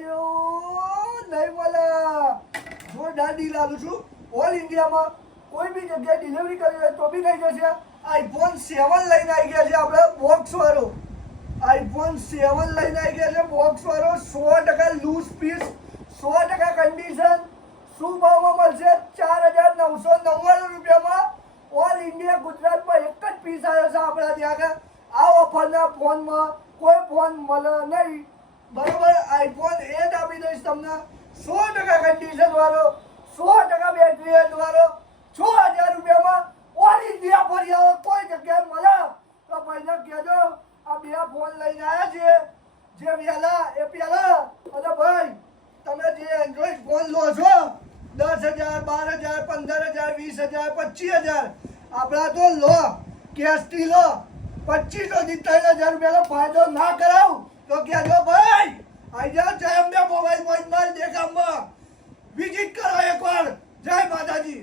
જેવું નહીં મળે. જોરદાર ડીલ આલું છું. ઓલ ઇન્ડિયામાં કોઈ બી જગ્યાએ ડિલિવરી કરી હોય તો બી થઈ જશે. આઈફોન 7 લઈને આવી ગયા છે આપણે બોક્સ વાળો. આઈફોન 7 લઈને આવી ગયા છે બોક્સ વાળો. 100% લૂઝ પીસ, 100% કન્ડિશન. શું ભાવમાં મળશે? 4,999 રૂપિયામાં. ઓલ ઇન્ડિયા ગુજરાતમાં એક જ પીસ આવ્યો છે આપણા ત્યાં આગળ. આ ઓફરના ફોનમાં કોઈ ફોન મળે નહીં. બરોબર, આઈફોન 8 આપી દઈશ તમને 100% કન્ડિશન વાળો, 100% બેટરી હેલ્થ વાળો. 6,000 રૂપિયામાં ઓલ ઇન્ડિયા ફરી આવો. કોઈ જગ્યાએ મળે તો ભાઈને કહેજો આ બે ફોન લઈને આવ્યા છે. જે વહેલા એ પહેલા. અને ભાઈ તમે જે એન્ડ્રોઈડ ફોન લો છો 10,000, 12,000, 15,000, 20,000, 25,000 આપણા તો લો કેશથી લો. 25 થી 3,000 રૂપિયાનો ફાયદો ના કરાવું તો કહેજો ભાઈ આઈ જાઓ જય અંબે મોબાઈલ પોઈન્ટમાં દેખામમાં વિઝિટ કરો એકવાર. જય માતાજી.